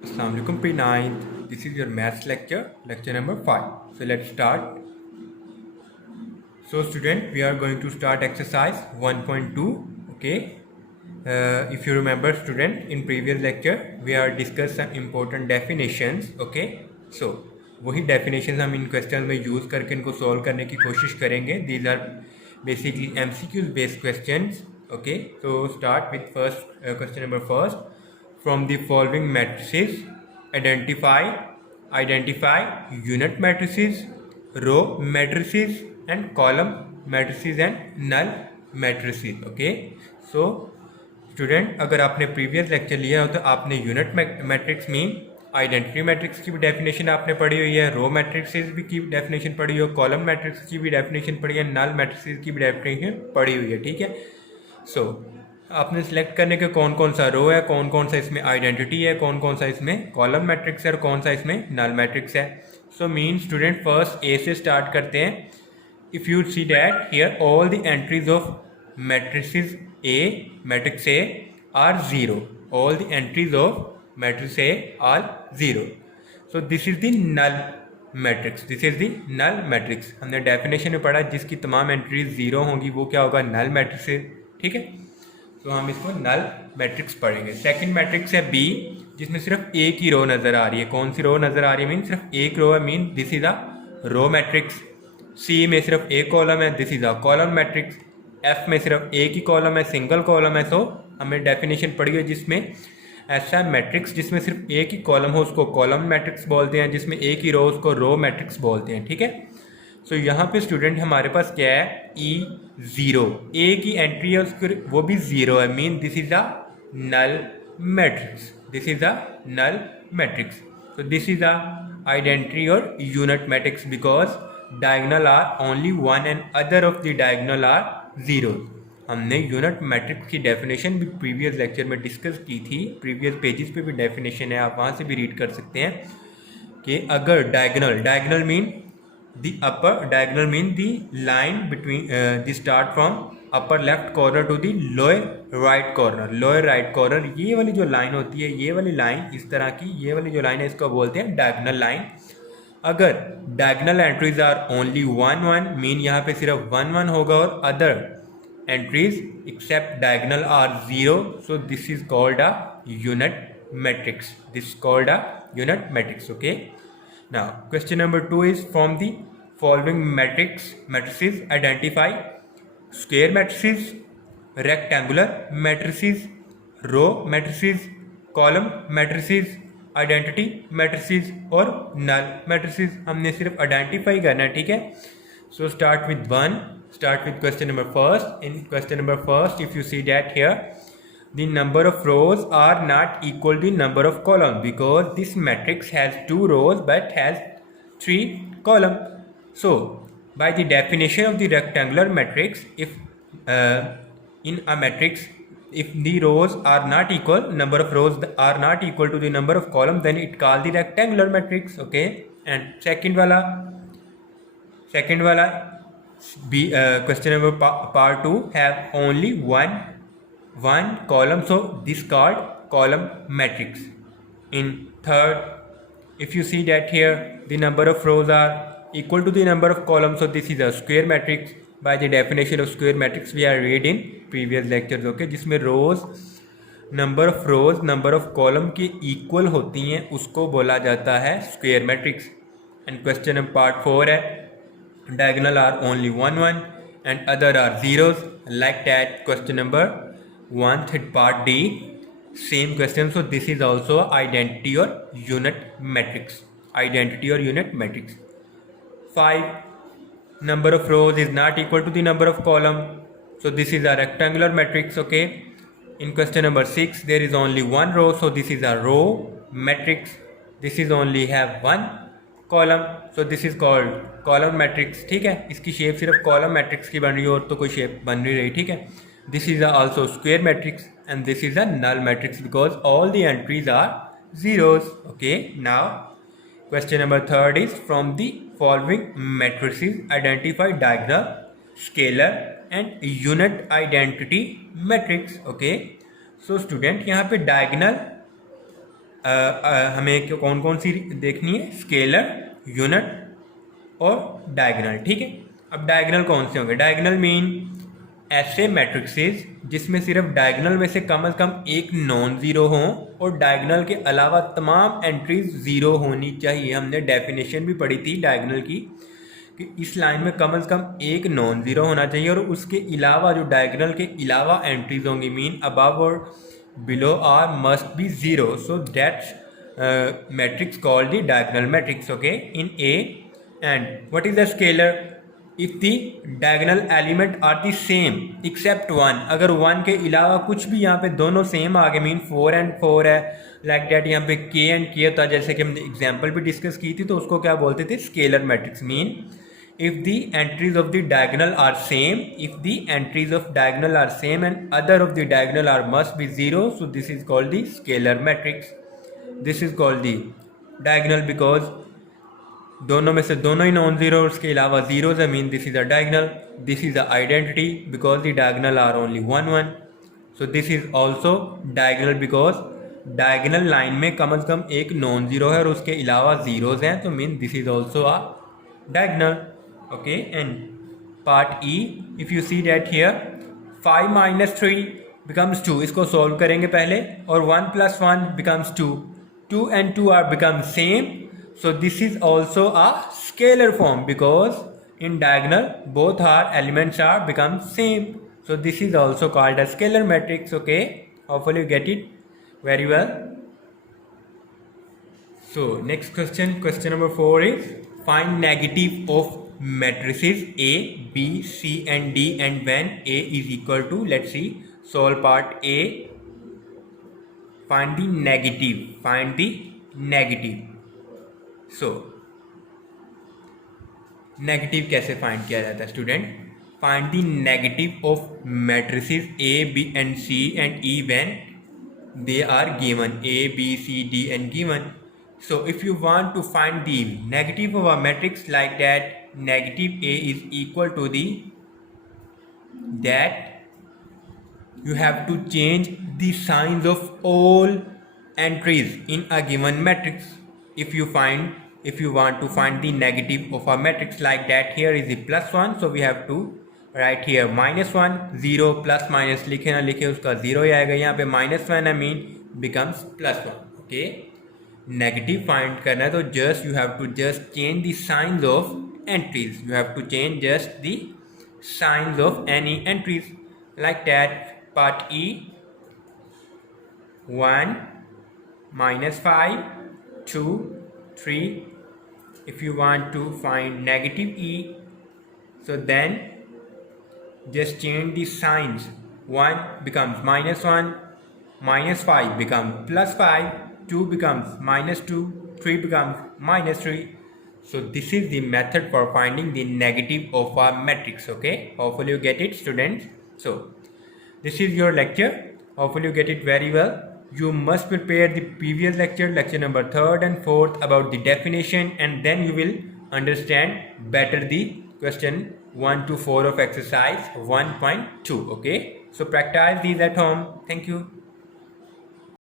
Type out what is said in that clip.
Assalamu alaikum P9. This is your maths lecture, lecture number 5. So let's start. So student, we are going to start exercise 1.2. Okay. If you remember student, in previous lecture we are discussed some important definitions. Okay. So वही definitions हम इन questions में use करके इनको solve करने की कोशिश करेंगे. These are basically MCQ based questions. Okay. So start with question number first. From the following matrices, identify unit matrices, row matrices and column matrices and null matrices. Okay. So student, अगर आपने previous lecture लिया हो तो आपने unit matrix mean identity matrix की भी definition आपने पढ़ी हुई है, रो मैट्रिक्सेस भी की डेफिनेशन पढ़ी हो, कॉलम मैट्रिक्स की भी डेफिनेशन पढ़ी है, नल मैट्रिक्स की भी डेफिनेशन पढ़ी हुई है. ठीक है. सो आपने सिलेक्ट करने के कौन कौन सा रो है, कौन कौन सा इसमें आइडेंटिटी है, कौन कौन सा इसमें कॉलम मैट्रिक्स है और कौन सा इसमें नल मैट्रिक्स है. So mean student first A से स्टार्ट करते हैं. If you see that here all the entries of matrices A, matrix A are 0. All the entries of matrix A are 0. So this is the null matrix. This is the null matrix. हमने definition में पढ़ा जिसकी तमाम entries 0 होंगी वो क्या होगा, null matrix है. ठीक है. तो हम इसको नल मैट्रिक्स पढ़ेंगे. सेकंड मैट्रिक्स है B, जिसमें सिर्फ एक ही रो नज़र आ रही है. कौन सी रो नज़र आ रही है? मीन सिर्फ एक रो है. Mean this is a row matrix. C में सिर्फ एक कॉलम है. This is a column matrix. F में सिर्फ एक ही कॉलम है, सिंगल कॉलम है. तो हमें डेफिनेशन पढ़ी है जिसमें ऐसा मैट्रिक्स जिसमें सिर्फ एक ही कॉलम हो उसको कॉलम मैट्रिक्स बोलते हैं, जिसमें एक ही रो उसको रो मैट्रिक्स बोलते हैं. ठीक है. सो यहाँ पे स्टूडेंट हमारे पास क्या है, E0, एक ही एंट्री है उसको, वो भी 0 है. Mean this is a null matrix. This is a null matrix. So this is a identity or unit matrix because diagonal are only one and other of the diagonal are zero. हमने unit matrix की definition भी previous lecture में discuss की थी. Previous pages पे भी definition है, आप वहाँ से भी रीड कर सकते हैं कि अगर diagonal mean the upper, diagonal mean the line between the start from upper left corner to the lower right corner. Lower right corner, ये वाली जो लाइन होती है, ये वाली लाइन इस तरह की, ये वाली जो लाइन है इसको बोलते हैं डायगोनल लाइन. अगर diagonal entries are only 1 1, mean यहाँ पे सिर्फ 1 1 होगा और other entries except diagonal are 0. So this is called a unit matrix. This called a unit matrix. Okay. Now question number 2 is from the following matrices identify square matrices, rectangular matrices, row matrices, column matrices, identity matrices और नल matrices. हमने सिर्फ identify करना है. ठीक है. So start with question number first. In question number first if you see that here the number of rows are not equal to the number of columns because this matrix has 2 rows but has 3 columns. So by the definition of the rectangular matrix, if in a matrix if the rows are not equal, number of rows are not equal to the number of columns, then it called the rectangular matrix. Okay. And second wala B, question number part 2 have only one column, so this called column matrix. In third, if you see that here the number of rows are equal to the number of columns, so this is a square matrix. By the definition of square matrix we are read in previous lectures. Okay, जिसमें rows, number of column की equal होती हैं उसको बोला जाता है square matrix. And question number part 4 है diagonal are only 1 1 and other are zeros. Like that question number 1 third part D, same question. So this is also identity or unit matrix. 5, number of rows is not equal to the number of column, so this is a rectangular matrix. Okay. In question number 6 there is only one row, so this is a row matrix. This is only have one column, so this is called column matrix. ठीक है. इसकी shape सिर्फ column matrix की बन रही है और तो कोई शेप बन नहीं रही. ठीक है. This is also square matrix and this is a null matrix because all the entries are zeros. Okay. Now question number 3 is from the following matrices identify diagonal, scalar and unit identity matrix. Okay. So student, यहाँ पे diagonal हमें कौन कौन सी देखनी है, scalar, unit और diagonal, ठीक है। अब डायगोनल कौन से होंगे, डायगोनल मीन ऐसे मैट्रिक्सेस जिसमें सिर्फ डायगोनल में से कम एक नॉन ज़ीरो हो और डायगोनल के अलावा तमाम एंट्रीज ज़ीरो होनी चाहिए। हमने डेफिनेशन भी पढ़ी थी डायगोनल की कि इस लाइन में कम से कम एक नॉन ज़ीरो होना चाहिए और उसके अलावा जो डायगोनल के अलावा एंट्रीज होंगी मीन अबव और below are must be zero, so that's matrix called the diagonal matrix, okay, in A. And what is the scalar? If the diagonal element are the same except one, अगर one के अलावा कुछ भी यहाँ पे दोनों same आ गए mean 4 and 4 है, लाइक दैट यहाँ पे K and K होता है, जैसे कि हमने एग्जाम्पल भी डिस्कस की थी, तो उसको क्या बोलते थे, scalar matrix. Mean if the entries of the diagonal are same, if the entries of diagonal are same and other of the diagonal are must be zero, so this is called the scalar matrix. This is called the diagonal because दोनों में से दोनों ही non zero और उसके अलावा zeros है, mean this is a diagonal. This is a identity because the diagonal are only one one, so this is also diagonal because diagonal line में कम से कम एक नॉन जीरो है और उसके अलावा जीरोज हैं, तो mean this is also a diagonal, okay. And part E, if you see that here 5 minus 3 becomes 2, इसको सॉल्व करेंगे पहले, और 1 plus 1 becomes 2, 2 and 2 are become same, so this is also a scalar form because in diagonal both our elements are become same, so this is also called a scalar matrix, okay. Hopefully you get it very well. So next question, question number 4 is find negative of matrices A, B, C and D and when A is equal to, let's see, solve part A. Find the negative, find the negative. So negative कैसे find किया जाता है student, find the negative of matrices A, B and C and E when they are given, A, B, C, D and given. So if you want to find the negative of a matrix like that, negative A is equal to the that you have to change the signs of all entries in a given matrix. If you want to find the negative of a matrix like that, here is the +1, so we have to write here -1, 0 plus minus लिखे ना लिखे उसका 0 ही आएगा, यहाँ पे -1 है mean becomes +1, okay. Negative find करना है तो just you have to just change the signs of entries, you have to change just the signs of any entries like that. Part E, 1 -5 2 3. If you want to find negative E, so then just change the signs, 1 becomes -1, -5 becomes +5, 2 becomes -2, 3 becomes -3. So this is the method for finding the negative of a matrix, okay. Hopefully you get it students. So this is your lecture, hopefully you get it very well. You must prepare the previous lecture, lecture number 3rd and 4th about the definition, and then you will understand better the question 1 to 4 of exercise 1.2, okay. So practice these at home. Thank you.